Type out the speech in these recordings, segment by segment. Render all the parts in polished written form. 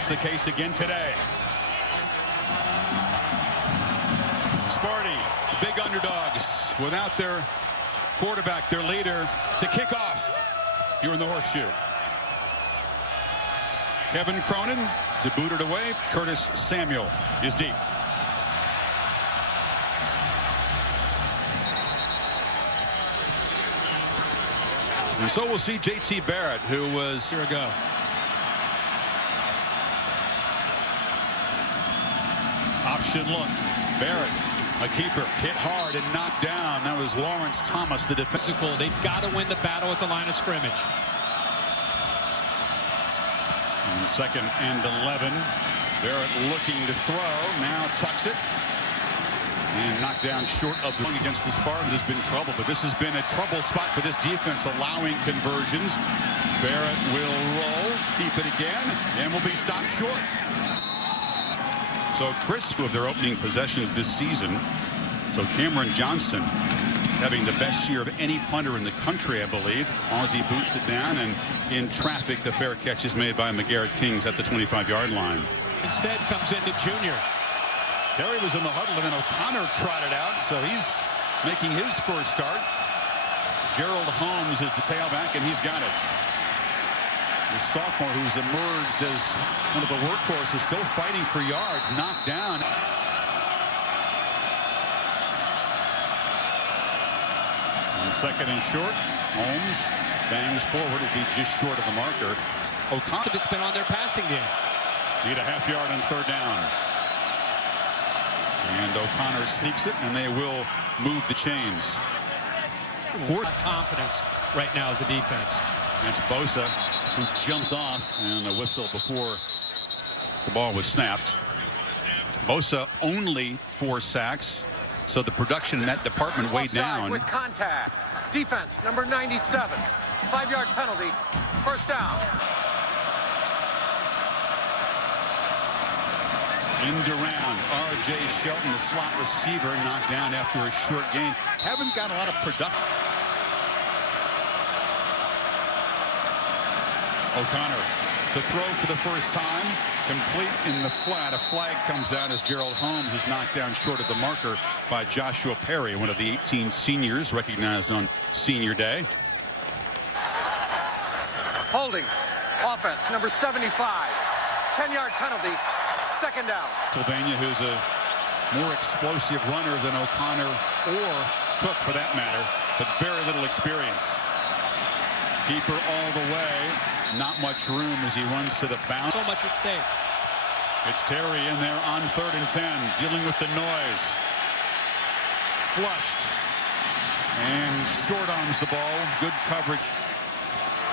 that's the case again today. Sparty, big underdogs, without their quarterback, their leader, to kick off here in the Horseshoe. Kevin Cronin to boot it away. Curtis Samuel is deep. And so we'll see J.T. Barrett, who was here ago. Option look. Barrett, a keeper, hit hard and knocked down. That was Lawrence Thomas, the defensive. They've got to win the battle at the line of scrimmage. And 2nd and 11. Barrett looking to throw. Now tucks it. And knocked down short of the against the Spartans has been trouble, but this has been a trouble spot for this defense, allowing conversions. Barrett will roll, keep it again, and will be stopped short. So Chris, of their opening possessions this season. So Cameron Johnston having the best year of any punter in the country, I believe. Aussie boots it down, and in traffic, the fair catch is made by McGarrett Kings at the 25-yard line. Instead comes into Junior. Terry was in the huddle, and then O'Connor trotted out, so he's making his first start. Gerald Holmes is the tailback, and he's got it. The sophomore who's emerged as one of the workhorses, still fighting for yards, knocked down. And 2nd and short, Holmes bangs forward. It'll be just short of the marker. O'Connor. It's been on their passing game. Need a half yard on 3rd down. And O'Connor sneaks it, and they will move the chains. Confidence right now as a defense. That's Bosa, who jumped off, and a whistle before the ball was snapped. Bosa only 4 sacks, so the production in that department way down. With contact. Defense, number 97. 5-yard penalty. 1st down. End around. R.J. Shelton, the slot receiver, knocked down after a short gain. Haven't got a lot of production. O'Connor to throw for the first time. Complete in the flat. A flag comes out as Gerald Holmes is knocked down short of the marker by Joshua Perry, one of the 18 seniors recognized on Senior Day. Holding. Offense, number 75. 10-yard penalty. 2nd down. Pennsylvania, who's a more explosive runner than O'Connor or Cook for that matter, but very little experience. Keeper all the way. Not much room as he runs to the bounce. So much at stake. It's Terry in there on 3rd and 10, dealing with the noise. Flushed. And short arms the ball. Good coverage.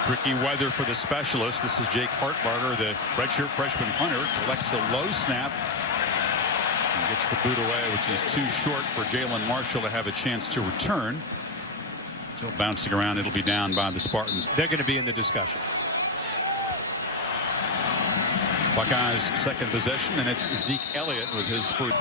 Tricky weather for the specialist. This is Jake Hartbarger, the redshirt freshman punter. Collects a low snap. And gets the boot away, which is too short for Jalen Marshall to have a chance to return. Still bouncing around. It'll be down by the Spartans. They're going to be in the discussion. Buckeyes' 2nd possession, and it's Zeke Elliott with his first.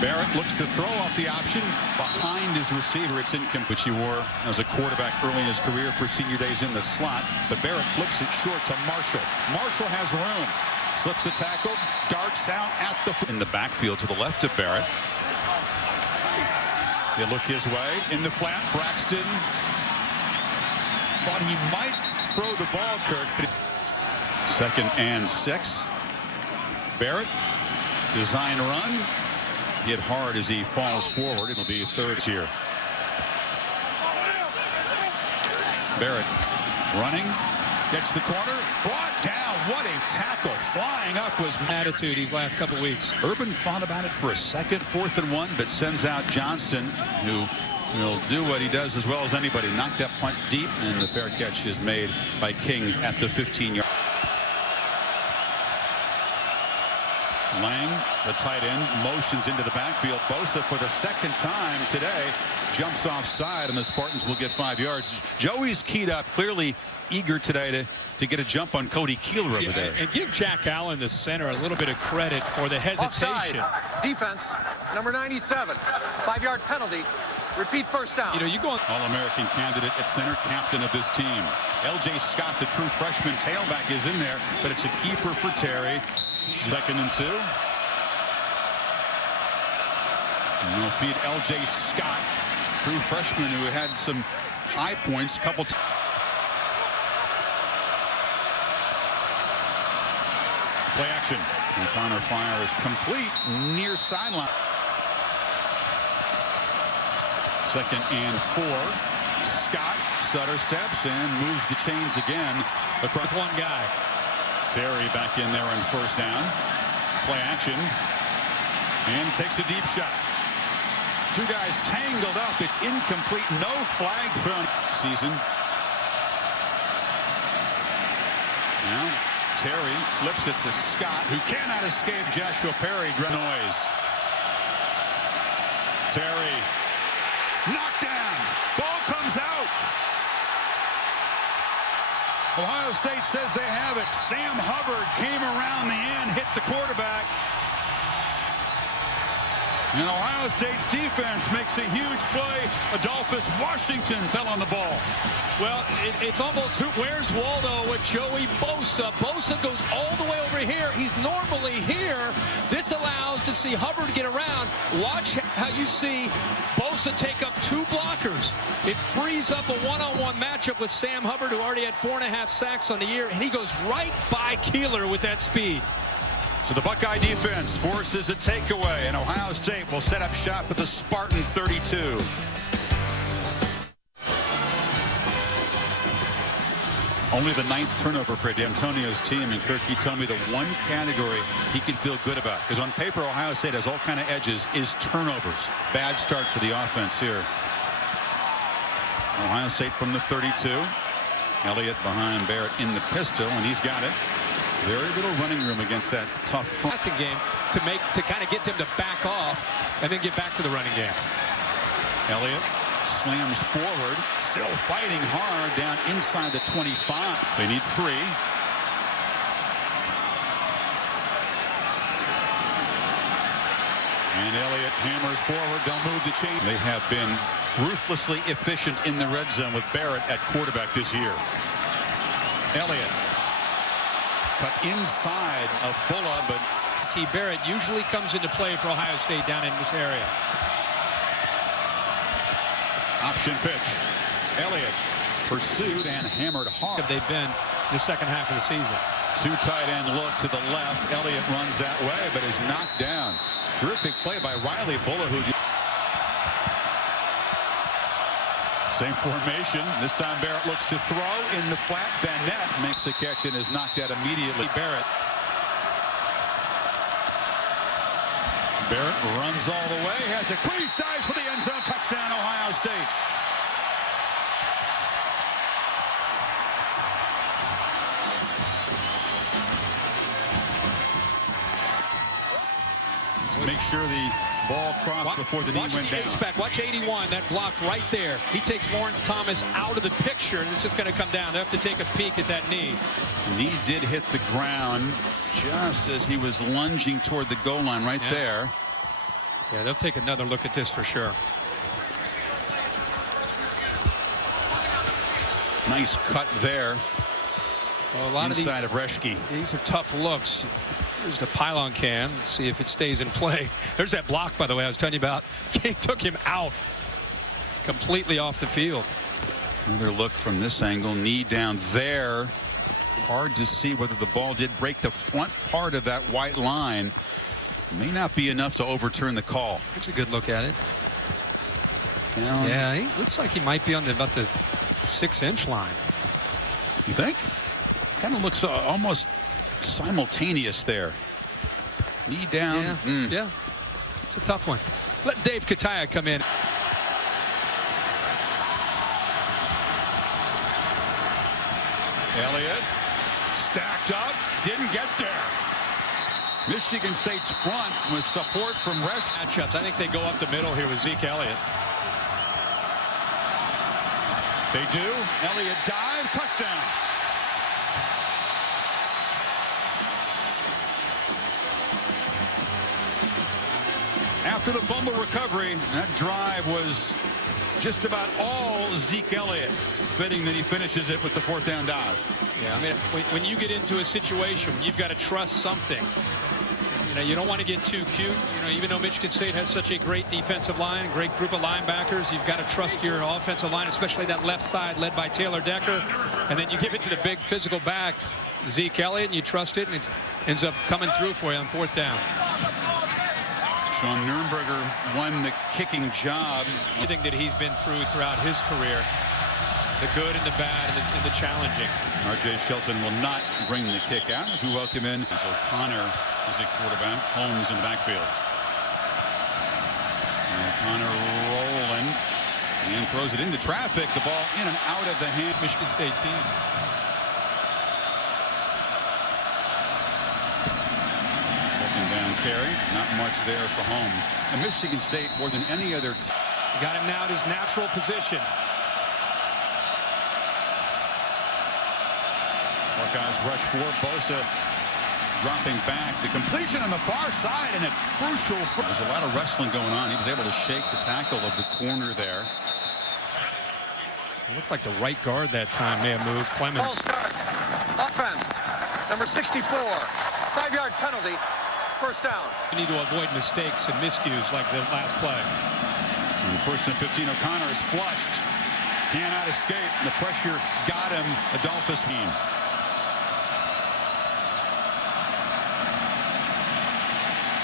Barrett looks to throw off the option behind his receiver. It's incomplete, which he wore as a quarterback early in his career for Senior Days in the slot. But Barrett flips it short to Marshall. Marshall has room. Slips a tackle, darts out at the in the backfield to the left of Barrett. They look his way in the flat. Braxton thought he might throw the ball, Kirk. But 2nd and 6. Barrett, design run. Hit hard as he falls forward. It'll be 3rd here. Barrett running, gets the corner, brought down. What a tackle! Flying up was attitude these last couple weeks. Urban thought about it for a second, 4th and 1, but sends out Johnston, who will do what he does as well as anybody. Knocked that punt deep, and the fair catch is made by Kings at the 15-yard. Lang, the tight end, motions into the backfield. Bosa for the 2nd time today jumps offside, and the Spartans will get 5 yards. Joey's keyed up, clearly eager today to get a jump on Cody Keeler over there. And give Jack Allen, the center, a little bit of credit for the hesitation. Offside. Defense, number 97. 5-yard penalty. Repeat 1st down. You know, you go on. All-American candidate at center, captain of this team. L.J. Scott, the true freshman tailback, is in there, but it's a keeper for Terry. 2nd and 2. And they'll feed L.J. Scott, true freshman who had some high points a couple times. Play action. And Connor fire is complete near sideline. 2nd and 4. Scott stutter steps and moves the chains again across one guy. Terry back in there on 1st down. Play action. And takes a deep shot. 2 guys tangled up. It's incomplete. No flag thrown. Season. Now Terry flips it to Scott, who cannot escape Joshua Perry. Noise. Terry. Knocked down. Ball comes out. Ohio State says they have it. Sam Hubbard came around the end, hit the quarterback. And Ohio State's defense makes a huge play. Adolphus Washington fell on the ball. Well, it's almost where's Waldo with Joey Bosa. Bosa goes all the way over here. He's normally here. This allows to see Hubbard get around. Watch how you see Bosa take up 2 blockers. It frees up a one-on-one matchup with Sam Hubbard, who already had 4.5 sacks on the year, and he goes right by Keeler with that speed. So the Buckeye defense forces a takeaway, and Ohio State will set up shop at the Spartan 32. Only the 9th turnover for Dantonio's team, and Kirk, he told me the one category he can feel good about, because on paper Ohio State has all kind of edges, is turnovers. Bad start for the offense here. Ohio State from the 32. Elliott behind Barrett in the pistol, and he's got it. Very little running room against that tough front. Passing game to kind of get them to back off and then get back to the running game. Elliott slams forward, still fighting hard down inside the 25. They need 3. And Elliott hammers forward. They'll move the chain. They have been ruthlessly efficient in the red zone with Barrett at quarterback this year. Elliott cut inside of Bulla, but T. Barrett usually comes into play for Ohio State down in this area. Option pitch. Elliott pursued and hammered hard. They've been the second half of the season. 2 tight end look to the left. Elliott runs that way, but is knocked down. Terrific play by Riley Bulla, who same formation. This time Barrett looks to throw in the flat. Van Nett makes a catch and is knocked out immediately. Barrett runs all the way, has a crease dive for the end zone. Touchdown, Ohio State. Let's make sure the ball crossed before the knee went down. H-back. Watch 81, that block right there. He takes Lawrence Thomas out of the picture, and it's just going to come down. They have to take a peek at that knee. Knee did hit the ground just as he was lunging toward the goal line right there. Yeah, they'll take another look at this for sure. Nice cut there. Well, a lot inside of of Reschke. These are tough looks. Here's the pylon cam. Let's see if it stays in play. There's that block, by the way, I was telling you about. He took him out completely off the field. Another look from this angle. Knee down there. Hard to see whether the ball did break the front part of that white line. May not be enough to overturn the call. Here's a good look at it. Down. Yeah, he looks like he might be on about the 6-inch line. You think? Kind of looks almost simultaneous there. Knee down. Yeah, yeah. It's a tough one. Let Dave Kataya come in. Elliott stacked up, didn't get there. Michigan State's front with support from Reschke. Matchups. I think they go up the middle here with Zeke Elliott. They do. Elliott dives, touchdown. After the fumble recovery, that drive was just about all Zeke Elliott. Fitting that he finishes it with the 4th down dive. Yeah, I mean, when you get into a situation, you've got to trust something. You know, you don't want to get too cute. You know, even though Michigan State has such a great defensive line, a great group of linebackers, you've got to trust your offensive line, especially that left side led by Taylor Decker. And then you give it to the big physical back, Zeke Elliott, and you trust it, and it ends up coming through for you on 4th down. Sean Nurnberger won the kicking job. Everything that he's been through throughout his career, the good and the bad and the challenging. R.J. Shelton will not bring the kick out as we welcome in as O'Connor is a quarterback. Holmes in the backfield. And O'Connor rolling and throws it into traffic. The ball in and out of the hand. Michigan State team. Second down carry. Not much there for Holmes. And Michigan State, more than any other team. Got him now at his natural position. Buckeyes rush for Bosa, dropping back. The completion on the far side, and a crucial. There's a lot of wrestling going on. He was able to shake the tackle of the corner there. It looked like the right guard that time may have moved. Clemens. False start. Offense. Number 64. 5-yard penalty. 1st down. You need to avoid mistakes and miscues like the last play. And 1st and 15. O'Connor is flushed. Cannot escape. The pressure got him. Adolphus team.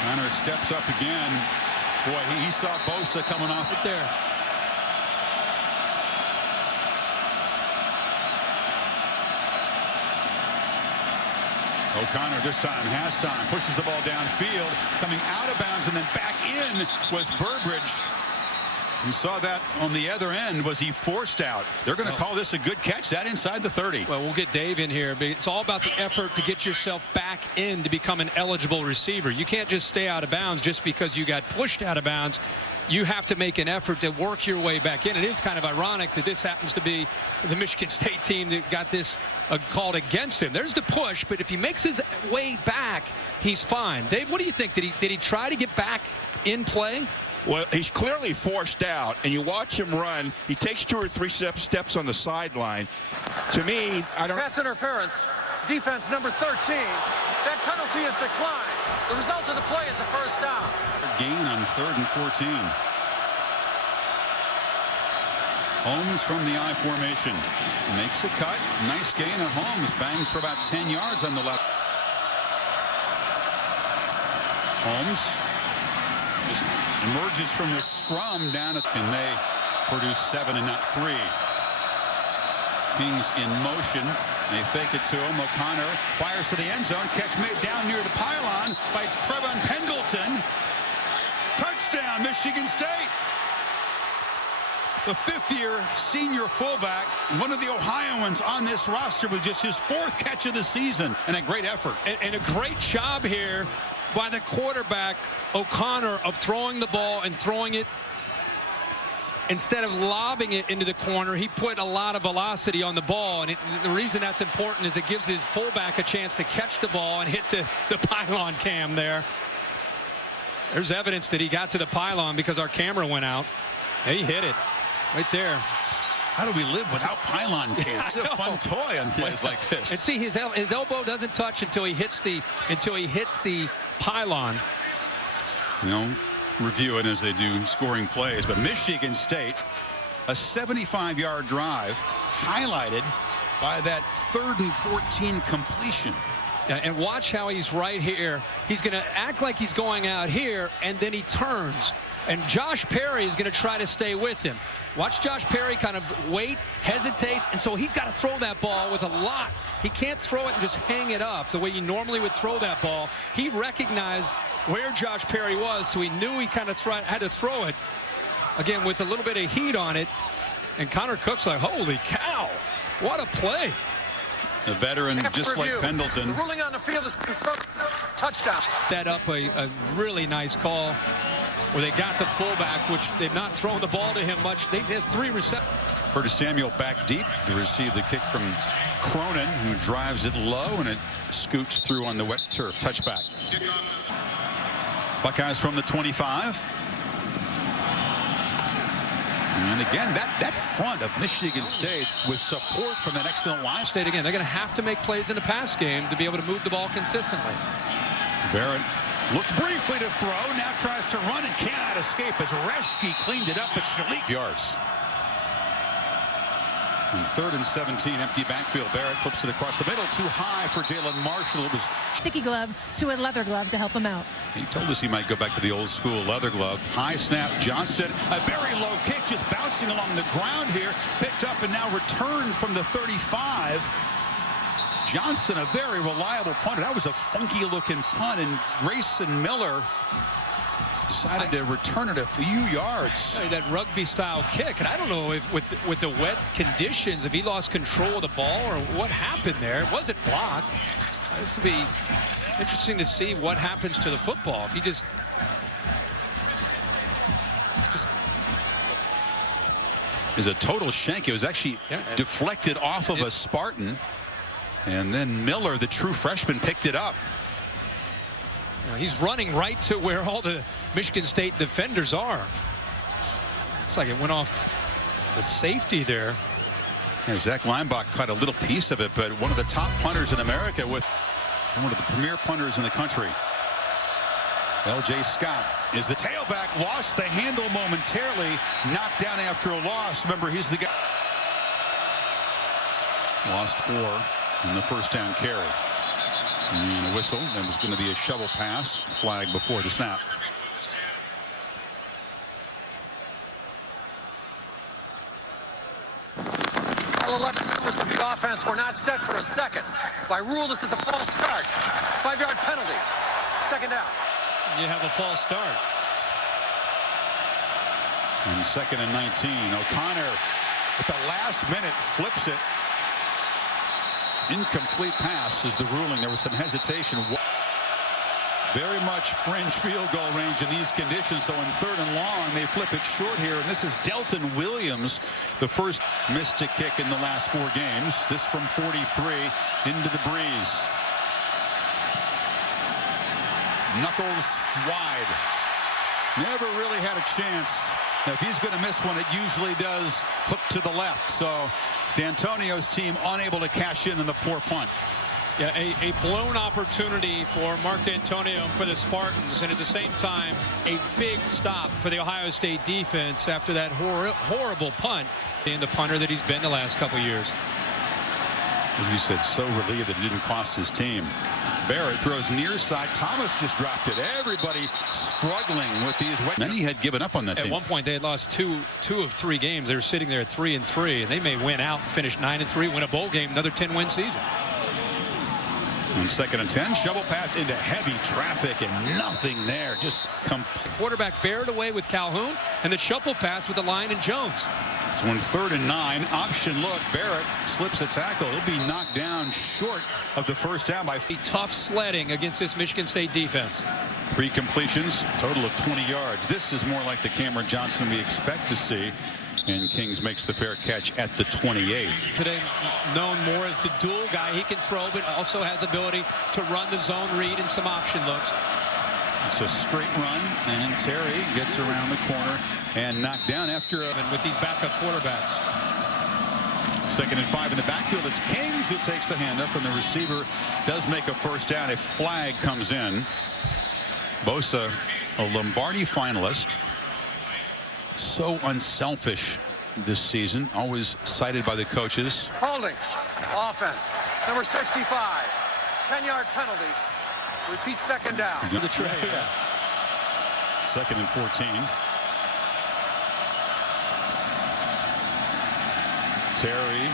O'Connor steps up again. Boy, he saw Bosa coming off it there. O'Connor this time has time, pushes the ball downfield, coming out of bounds and then back in was Burbridge. We saw that on the other end. Was he forced out? They're going to call this a good catch. That inside the 30. Well, we'll get Dave in here, but it's all about the effort to get yourself back in to become an eligible receiver. You can't just stay out of bounds just because you got pushed out of bounds. You have to make an effort to work your way back in. It is kind of ironic that this happens to be the Michigan State team that got this called against him. There's the push, but if he makes his way back, he's fine. Dave, what do you think? Did he try to get back in play? Well, he's clearly forced out, and you watch him run. He takes 2 or 3 steps on the sideline. To me, I don't. Pass interference. Defense number 13. That penalty is declined. The result of the play is a 1st down. Gain on 3rd and 14. Holmes from the I formation makes a cut. Nice gain, and Holmes bangs for about 10 yards on the left. Holmes just emerges from the scrum down at, and they produce 7 and not 3. Kings in motion. They fake it to him. O'Connor fires to the end zone. Catch made down near the pylon by Trevon Pendleton. Touchdown, Michigan State. The 5th-year senior fullback, one of the Ohioans on this roster with just his 4th catch of the season, and a great effort. And a great job here by the quarterback, O'Connor, of throwing the ball and throwing it. Instead of lobbing it into the corner, he put a lot of velocity on the ball. And the reason that's important is it gives his fullback a chance to catch the ball and hit the pylon cam there. There's evidence that he got to the pylon because our camera went out. He hit it right there. How do we live without pylon cams? It's a fun toy on plays like this. And see, his elbow doesn't touch until he hits the pylon. You know, review it as they do scoring plays. But Michigan State, a 75-yard drive highlighted by that 3rd and 14 completion. Yeah, and watch how he's right here. He's going to act like he's going out here, and then he turns. And Josh Perry is going to try to stay with him. Watch Josh Perry kind of wait, hesitates, and so he's got to throw that ball with a lot. He can't throw it and just hang it up the way he normally would throw that ball. He recognized where Josh Perry was, so he knew he kind of had to throw it, again, with a little bit of heat on it. And Connor Cook's like, holy cow, what a play. A veteran just like Pendleton. The ruling on the field is confirmed. Touchdown. Set up a really nice call where they got the fullback, which they've not thrown the ball to him much. He has 3 receptions. Curtis Samuel back deep to receive the kick from Cronin, who drives it low, and it scoots through on the wet turf. Touchback. Buckeyes from the 25. And again, that front of Michigan State with support from the excellent line. State again, they're going to have to make plays in the pass game to be able to move the ball consistently. Barrett looked briefly to throw, now tries to run and cannot escape as Reschke cleaned it up, but Shalik yards. And 3rd and 17, empty backfield. Barrett flips it across the middle, too high for Jalen Marshall. It was sticky glove to a leather glove to help him out. He told us he might go back to the old school leather glove. High snap, Johnston, a very low kick, just bouncing along the ground here, picked up and now returned from the 35. Johnston, a very reliable punter. That was a funky looking punt, and Grayson Miller decided to return it a few yards. That rugby style kick, and I don't know if with the wet conditions, if he lost control of the ball or what happened there. It wasn't blocked. This will be interesting to see what happens to the football. If he just is a total shank. It was actually deflected off of a Spartan, and then Miller, the true freshman, picked it up. He's running right to where all the Michigan State defenders are. It's like it went off the safety there. Yeah, Zach Leinbach caught a little piece of it, but one of the top punters in America, with one of the premier punters in the country. L.J. Scott is the tailback, lost the handle momentarily, knocked down after a loss. Remember, he's the guy. Lost 4 in the first down carry. And a whistle. That was going to be a shovel pass, flag before the snap. All 11 members of the offense were not set for a second. By rule, this is a false start. 5-yard penalty. Second down. You have a false start. And 2nd and 19. O'Connor at the last minute flips it. Incomplete pass is the ruling. There was some hesitation. Very much fringe field goal range in these conditions. So in 3rd and long, they flip it short here. And this is Delton Williams, the first missed a kick in the last 4 games. This from 43 into the breeze. Knuckles wide. Never really had a chance. Now, if he's going to miss one, it usually does hook to the left. So Dantonio's team unable to cash in the poor punt. Yeah, a blown opportunity for Mark Dantonio and for the Spartans, and at the same time, a big stop for the Ohio State defense after that horrible punt, and the punter that he's been the last couple years. As you said, so relieved that it didn't cost his team. Barrett throws near side. Thomas just dropped it. Everybody struggling with these. Many had given up on that team. At one point, they had lost two of 3 games. They were sitting there at 3-3, and they may win out and finish 9-3, win a bowl game, another 10-win season. On 2nd and 10, shovel pass into heavy traffic and nothing there. Just quarterback Barrett away with Calhoun, and the shuffle pass with the line and Jones. So on 3rd and 9, option look. Barrett slips a tackle. He'll be knocked down short of the first down by tough sledding against this Michigan State defense. 3 completions, total of 20 yards. This is more like the Cameron Johnson we expect to see. And Kings makes the fair catch at the 28. Today known more as the dual guy. He can throw, but also has ability to run the zone read and some option looks. It's a straight run, and Terry gets around the corner and knocked down after with these backup quarterbacks. 2nd and 5 in the backfield. It's Kings who takes the handoff, and the receiver does make a first down. A flag comes in. Bosa, a Lombardi finalist. So unselfish this season, always cited by the coaches. Holding. Offense. Number 65. 10-yard penalty. Repeat, 2nd down. The tray. Yeah. 2nd and 14. Terry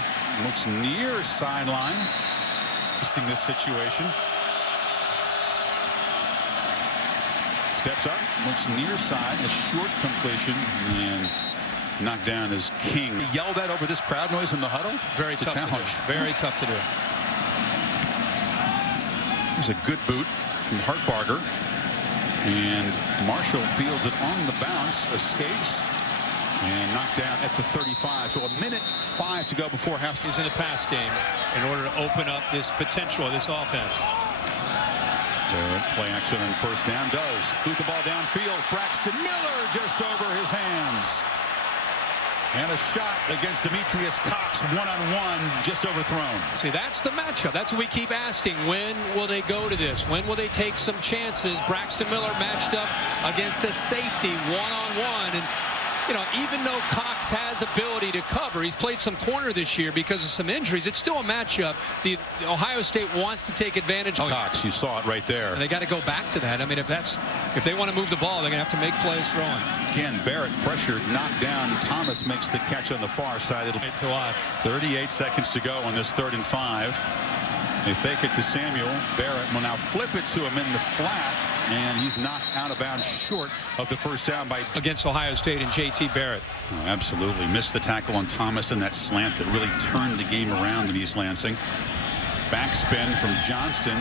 looks near sideline. Interesting this situation. Steps up, looks near side, a short completion, and knocked down as King. He yelled at over this crowd noise in the huddle. Very tough challenge. Very tough to do. There's a good boot from Hartbarger, and Marshall fields it on the bounce, escapes, and knocked down at the 35. So 1:05 to go before half. He's in the pass game in order to open up this potential of this offense. Play action on first down does. Boot the ball downfield. Braxton Miller just over his hands. And a shot against Demetrius Cox, one-on-one, just overthrown. See, that's the matchup. That's what we keep asking. When will they go to this? When will they take some chances? Braxton Miller matched up against the safety one-on-one. And, you know, even though Cox has ability to cover, he's played some corner this year because of some injuries. It's still a matchup. The Ohio State wants to take advantage. Cox, you saw it right there. And they got to go back to that. I mean, if they want to move the ball, they're going to have to make plays throwing. Again, Barrett pressured, knocked down. Thomas makes the catch on the far side. It'll be To watch. 38 seconds to go on this 3rd and 5. They fake it to Samuel. Barrett will now flip it to him in the flat, and he's knocked out of bounds short of the first down by Against Ohio State and J.T. Barrett. Oh, absolutely. Missed the tackle on Thomas and that slant that really turned the game around in East Lansing. Backspin from Johnston.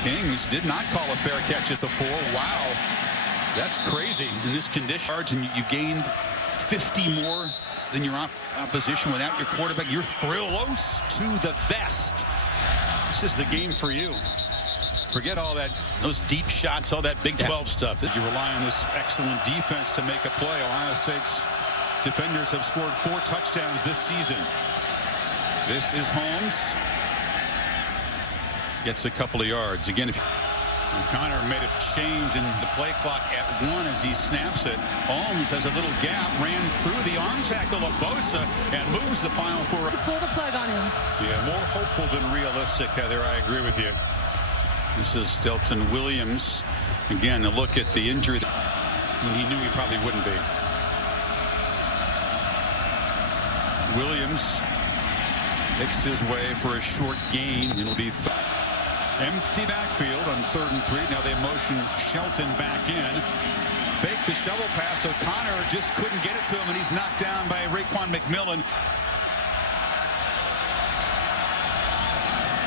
Kings did not call a fair catch at the 4. Wow. That's crazy in this condition. And you gained 50 more than your opposition without your quarterback. You're close to the best. This is the game for you. Forget all that, those deep shots, all that Big 12 stuff. You rely on this excellent defense to make a play. Ohio State's defenders have scored 4 touchdowns this season. This is Holmes. Gets a couple of yards. Again, if O'Connor made a change in the play clock at 1 as he snaps it. Holmes has a little gap, ran through the arm tackle of Bosa and moves the pile for To pull the plug on him. Yeah, more hopeful than realistic, Heather. I agree with you. This is Stelton Williams. Again, a look at the injury that he knew he probably wouldn't be. Williams makes his way for a short gain. It'll be empty backfield on 3rd and 3. Now they motion Shelton back in. Fake the shovel pass. O'Connor just couldn't get it to him, and he's knocked down by Raekwon McMillan.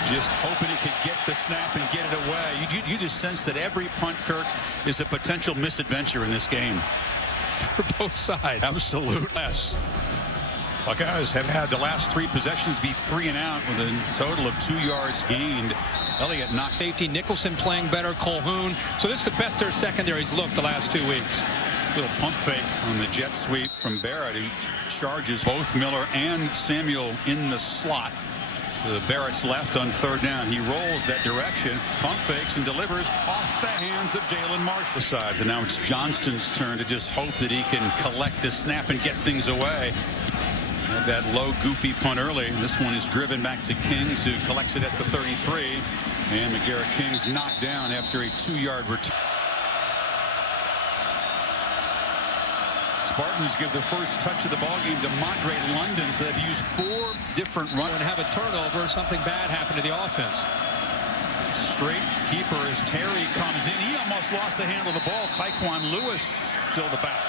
Just hoping he could get the snap and get it away. You just sense that every punt, Kirk, is a potential misadventure in this game. For both sides. Absolutely. Yes. Buckeyes have had the last 3 possessions be 3 and out with a total of 2 yards gained. Elliott knocked. Safety Nicholson playing better. Colhoun. So this is the best their secondary's looked the last 2 weeks. Little pump fake on the jet sweep from Barrett, who charges both Miller and Samuel in the slot. Barrett's left on 3rd down. He rolls that direction, pump fakes, and delivers off the hands of Jalen Marshall. And now it's Johnston's turn to just hope that he can collect this snap and get things away. Had that low, goofy punt early. This one is driven back to Kings, who collects it at the 33. And McGarrett Kings knocked down after a 2-yard return. Spartans give the first touch of the ballgame to Madre London, so they've used 4 different runs. And have a turnover, something bad happened to the offense. Straight keeper as Terry comes in. He almost lost the handle of the ball. Tyquan Lewis still the back.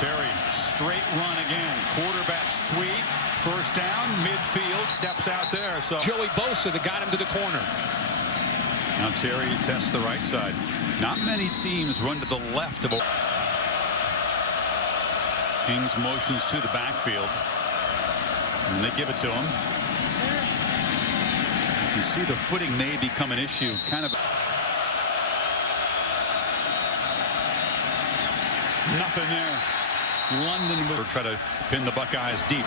Terry, straight run again. Quarterback sweep. First down, midfield, steps out there. So Joey Bosa that got him to the corner. Now Terry tests the right side. Not many teams run to the left of. Kings motions to the backfield. And they give it to him. You see the footing may become an issue. Kind of. Nothing there. London will try to pin the Buckeyes deep.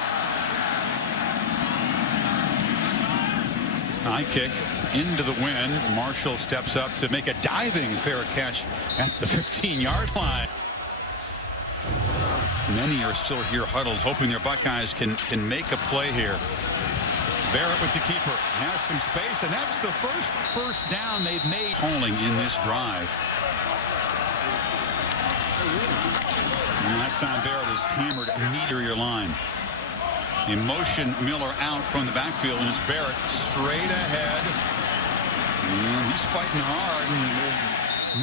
High kick into the wind. Marshall steps up to make a diving fair catch at the 15-yard line. Many are still here huddled, hoping their Buckeyes can make a play here. Barrett with the keeper, has some space, and that's the first down they've made. Calling in this drive. And that time Barrett is hammered immediately line. In motion, Miller out from the backfield, and it's Barrett straight ahead. And he's fighting hard and will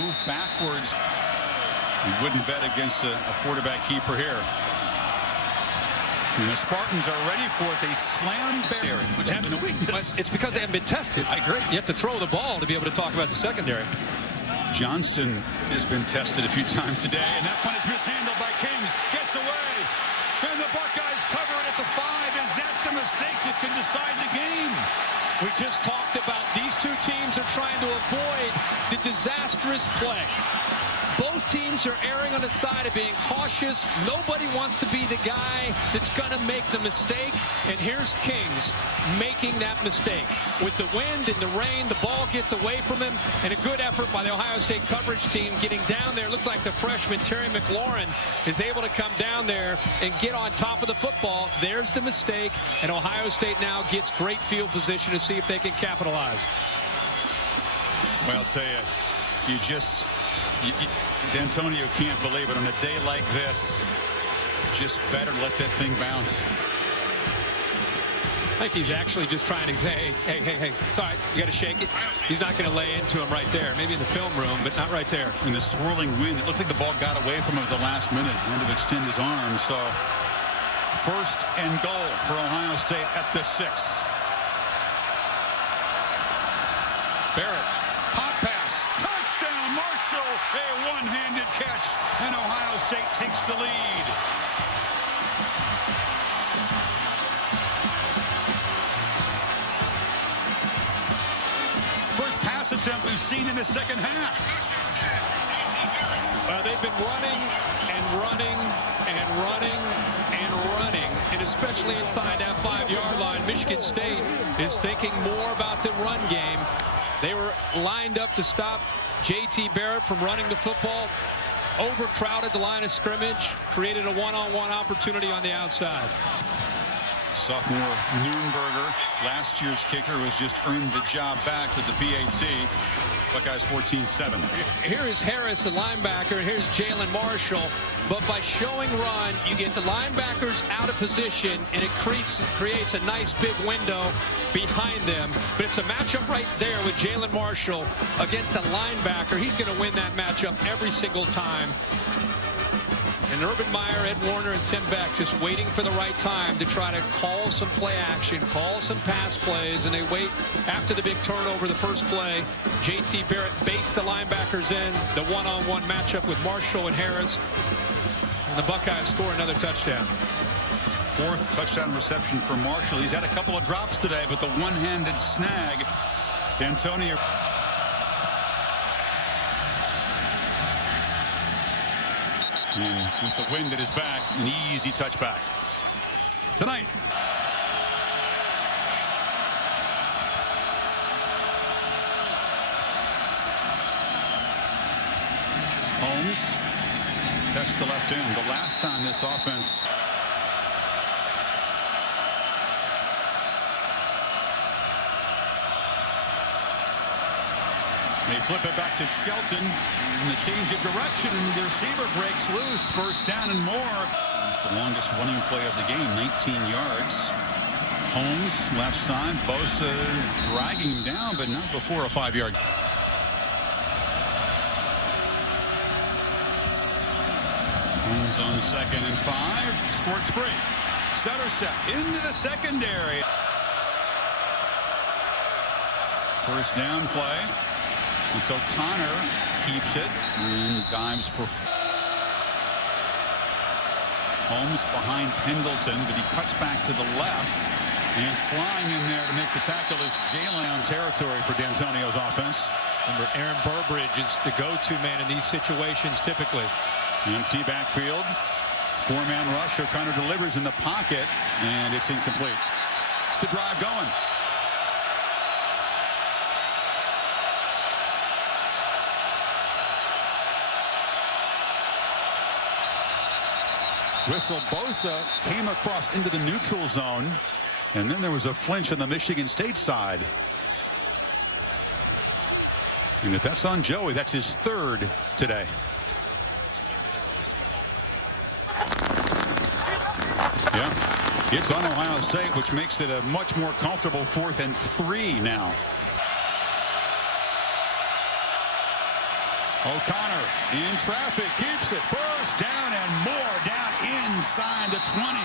move backwards. He wouldn't bet against a quarterback keeper here. And the Spartans are ready for it. They slam Barrett, which has been a weakness. It's because they haven't been tested. I agree. You have to throw the ball to be able to talk about the secondary. Johnston has been tested a few times today, and that punt is mishandled by Kings. Gets away, and the Buckeyes cover it at the 5. Is that the mistake that can decide the game? We just talked about these 2 teams are trying to avoid the disastrous play. Both teams teams are erring on the side of being cautious. Nobody wants to be the guy that's going to make the mistake. And here's Kings making that mistake. With the wind and the rain, the ball gets away from him. And a good effort by the Ohio State coverage team getting down there. Looked like the freshman Terry McLaurin is able to come down there and get on top of the football. There's the mistake. And Ohio State now gets great field position to see if they can capitalize. Well, I'll tell you, Dantonio can't believe it. On a day like this, just better let that thing bounce. I think he's actually just trying to say, hey, it's all right. You got to shake it. He's not going to lay into him right there. Maybe in the film room, but not right there. In the swirling wind, it looked like the ball got away from him at the last minute. He had to extend his arms. So, first and goal for Ohio State at the 6. Barrett, hot pass, touchdown, Marshall, a one-handed catch, and Ohio State takes the lead. First pass attempt we've seen in the second half. Well, they've been running and running and running and running, and especially inside that 5-yard line, Michigan State is thinking more about the run game. They were lined up to stop J.T. Barrett from running the football, overcrowded the line of scrimmage, created a one-on-one opportunity on the outside. Sophomore Nürnberger, last year's kicker, who has just earned the job back with the PAT. Buckeyes 14-7. Here is Harris, a linebacker. Here's Jalen Marshall. But by showing run, you get the linebackers out of position, and it creates a nice big window behind them. But it's a matchup right there with Jalen Marshall against a linebacker. He's going to win that matchup every single time. And Urban Meyer, Ed Warner, and Tim Beck just waiting for the right time to try to call some play action, call some pass plays, and they wait after the big turnover the first play. J.T. Barrett baits the linebackers in, the one-on-one matchup with Marshall and Harris. And the Buckeyes score another touchdown. Fourth touchdown reception for Marshall. He's had a couple of drops today, but the one-handed snag, Dantonio. And with the wind at his back, an easy touchback. Tonight. Holmes tests the left end. The last time this offense they flip it back to Shelton, and the change of direction, the receiver breaks loose. First down and more. It's the longest running play of the game, 19 yards. Holmes, left side. Bosa dragging him down, but not before a 5-yard. Holmes on 2nd and 5. Squirts free. Center set into the secondary. First down play. And so O'Connor keeps it and dives for Holmes behind Pendleton, but he cuts back to the left, and flying in there to make the tackle is Jalen on territory for Dantonio's offense. Remember, Aaron Burbridge is the go-to man in these situations typically. Empty backfield, 4-man rush. O'Connor delivers in the pocket, and it's incomplete. The drive going. Whistle. Bosa came across into the neutral zone, and then there was a flinch on the Michigan State side. And if that's on Joey, that's his 3rd today. Yeah, it's on Ohio State, which makes it a much more comfortable 4th and 3 now. O'Connor in traffic, keeps it. First down and more, down inside the 20.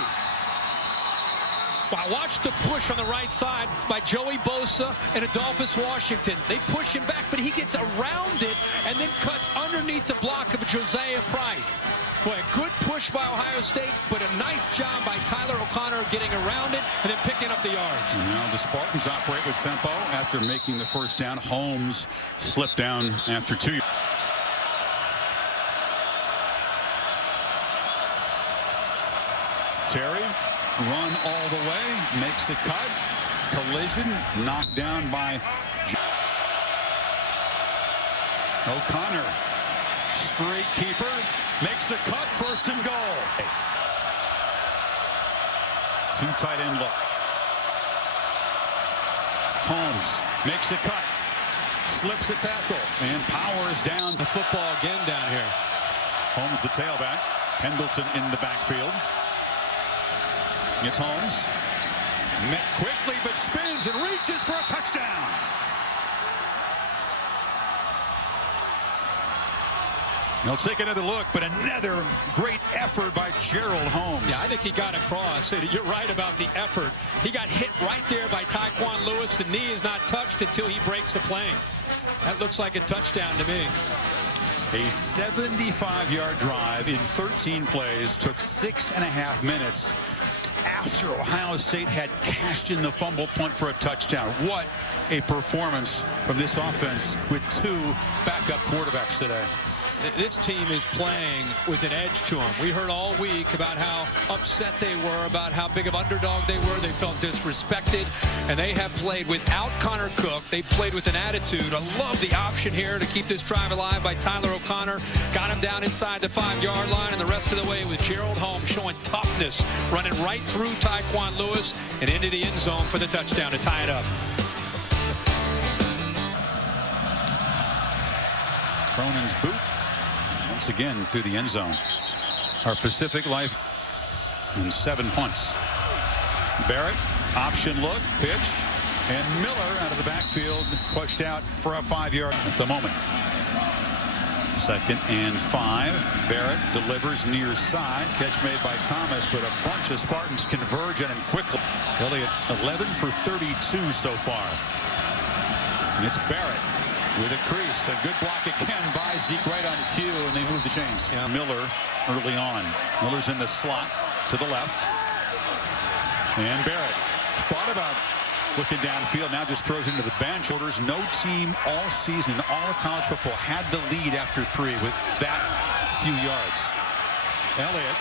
Wow, watch the push on the right side by Joey Bosa and Adolphus Washington. They push him back, but he gets around it and then cuts underneath the block of Josiah Price. Boy, a good push by Ohio State, but a nice job by Tyler O'Connor getting around it and then picking up the yards. And now the Spartans operate with tempo after making the first down. Holmes slipped down after 2. run all the way, makes a cut. Collision, knocked down by O'Connor. Straight keeper, makes a cut, first and goal. Two tight end look. Holmes makes a cut, slips a tackle, and powers down The football again down here. Holmes, the tailback. Pendleton in the backfield. It's Holmes. Met quickly, but spins and reaches for a touchdown. They'll take another look, but another great effort by Gerald Holmes. Yeah, I think he got across. You're right about the effort. He got hit right there by Tyquan Lewis. The knee is not touched until he breaks the plane. That looks like a touchdown to me. A 75-yard drive in 13 plays took 6.5 minutes after Ohio State had cashed in the fumble punt for a touchdown. What a performance from this offense with two backup quarterbacks today. This team is playing with an edge to them. We heard all week about how upset they were, about how big of underdog they were. They felt disrespected, and they have played without Connor Cook. They played with an attitude. I love the option here to keep this drive alive by Tyler O'Connor. Got him down inside the 5-yard line, and the rest of the way with Gerald Holmes showing toughness, running right through Tyquan Lewis and into the end zone for the touchdown to tie it up. Cronin's boot. Once again through the end zone. Our Pacific Life in 7 punts. Barrett, option look, pitch, and Miller out of the backfield, pushed out for a 5-yard at the moment. 2nd and 5. Barrett delivers near side. Catch made by Thomas, but a bunch of Spartans converge on him quickly. Elliott 11 for 32 so far. And it's Barrett with a crease. A good block again by Zeke right on cue, and they move the chains. Yeah. Miller early on. Miller's in the slot to the left. And Barrett thought about looking downfield, now just throws into the bench. Orders. No team all season, all of college football, had the lead after 3 with that few yards. Elliott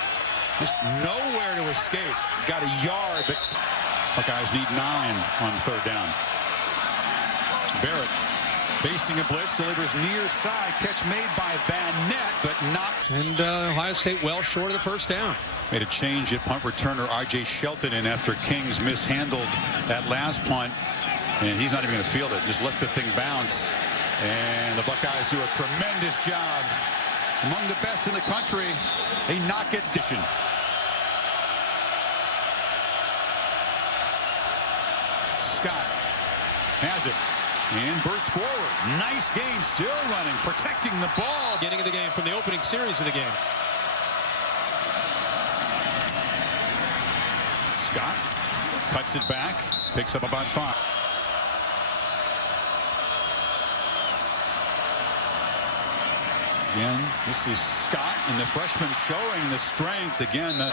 just nowhere to escape. Got a yard, but Buckeyes need 9 on 3rd down. Barrett facing a blitz, delivers near side. Catch made by Van Nett, but not. And Ohio State well short of the first down. Made a change at punt returner R.J. Shelton in after Kings mishandled that last punt. And he's not even going to field it. Just let the thing bounce. And the Buckeyes do a tremendous job. Among the best in the country. They knock it dishing. Scott has it. And bursts forward. Nice gain, still running, protecting the ball. Beginning of the game from the opening series of the game. Scott cuts it back, picks up about 5. Again, this is Scott, and the freshman showing the strength again.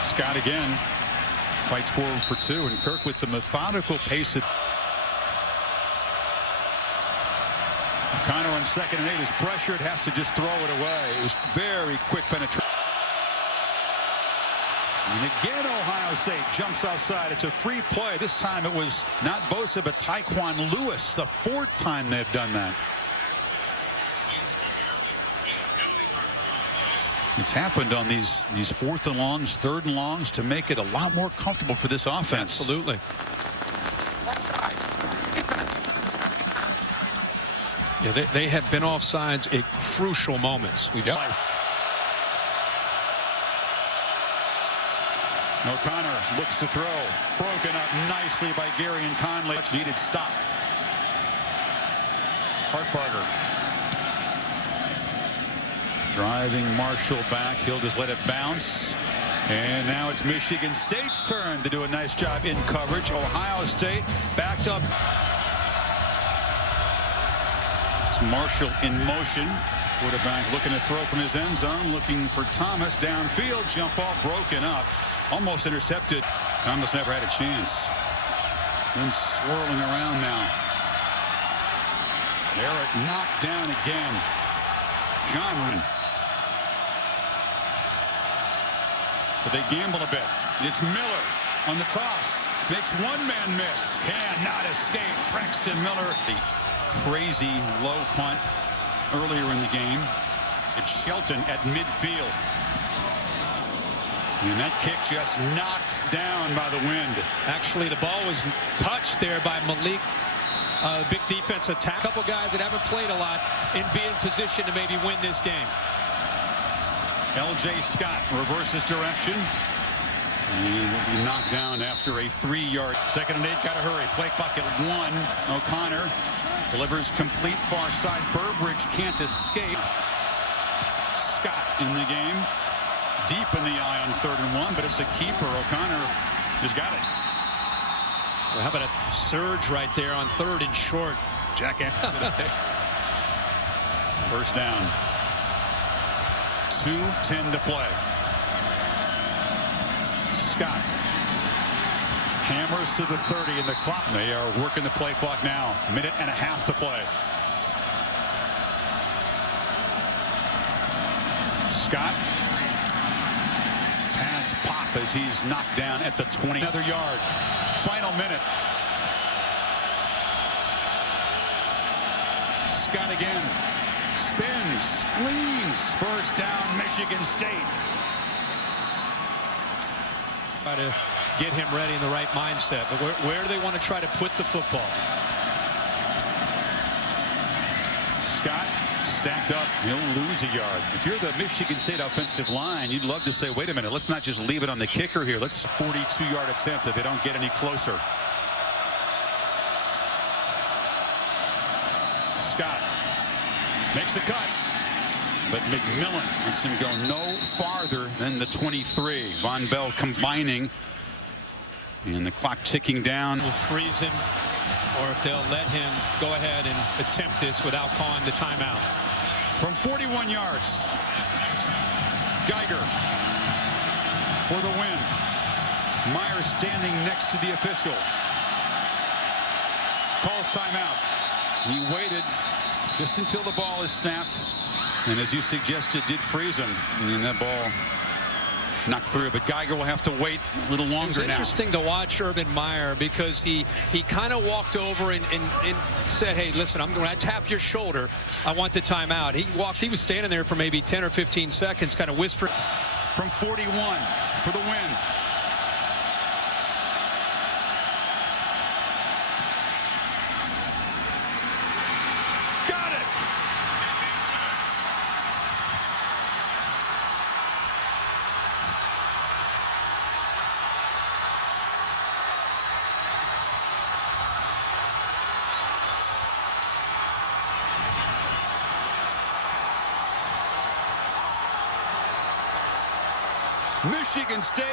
Scott again. Fights forward for 2, and Kirk with the methodical pace. O'Connor on 2nd and 8 is pressured, has to just throw it away. It was very quick penetration. And again, Ohio State jumps outside. It's a free play. This time it was not Bosa, but Tyquan Lewis. The 4th time they've done that. It's happened on these 4th and longs, 3rd and longs to make it a lot more comfortable for this offense. Absolutely. Yeah, they have been offsides at crucial moments. We've O'Connor looks to throw. Broken up nicely by Gary and Conley. Much needed stop. Hartbarger. Driving Marshall back. He'll just let it bounce. And now it's Michigan State's turn to do a nice job in coverage. Ohio State backed up. It's Marshall in motion. Quarterback looking to throw from his end zone. Looking for Thomas downfield. Jump ball broken up. Almost intercepted. Thomas never had a chance. Then swirling around now. Barrett knocked down again. John. but they gamble a bit. It's Miller on the toss. Makes one man miss. Cannot escape. Braxton Miller. The crazy low punt earlier in the game. It's Shelton at midfield. And that kick just knocked down by the wind. Actually, the ball was touched there by Malik. Big defense attack. A couple guys that haven't played a lot and be in position to maybe win this game. L.J. Scott reverses direction. He will be knocked down after a 3-yard. 2nd and 8. Got to hurry. Play clock at 1. O'Connor delivers complete far side. Burbridge can't escape. Scott in the game. Deep in the eye on 3rd and 1, but it's a keeper. O'Connor has got it. Well, how about a surge right there on 3rd and short? Jack Anderson. First down. 2:10 to play. Scott hammers to the 30 in the clock. They are working the play clock now. 1.5 to play. Scott. Pads pop as he's knocked down at the 20. Another yard. Final minute. Scott again. Spins. Leans. First down, Michigan State. Try to get him ready in the right mindset. But where do they want to try to put the football? Scott stacked up. He'll lose a yard. If you're the Michigan State offensive line, you'd love to say, wait a minute, let's not just leave it on the kicker here. Let's 42-yard attempt if they don't get any closer. Scott makes the cut. But McMillan lets him go no farther than the 23. Von Bell combining. And the clock ticking down. Will freeze him, or if they'll let him go ahead and attempt this without calling the timeout. From 41 yards. Geiger for the win. Meyer standing next to the official. Calls timeout. He waited just until the ball is snapped. And as you suggested, did freeze him. And that ball knocked through. But Geiger will have to wait a little longer now. It's interesting to watch Urban Meyer because he kind of walked over and said, hey, listen, I'm going to tap your shoulder. I want the timeout. He was standing there for maybe 10 or 15 seconds, kind of whispering. From 41 for the win. Michigan State,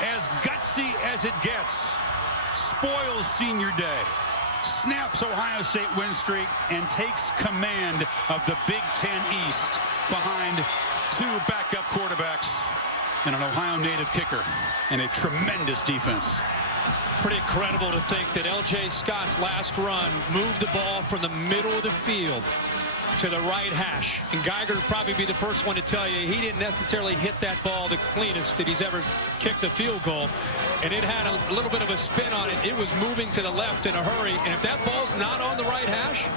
as gutsy as it gets, spoils senior day, snaps Ohio State win streak, and takes command of the Big Ten East behind 2 backup quarterbacks and an Ohio native kicker and a tremendous defense. Pretty incredible to think that L.J. Scott's last run moved the ball from the middle of the field to the right hash. And Geiger would probably be the first one to tell you he didn't necessarily hit that ball the cleanest that he's ever kicked a field goal. And it had a little bit of a spin on it. It was moving to the left in a hurry. And if that ball's not on the right hash,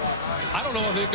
I don't know if it goes.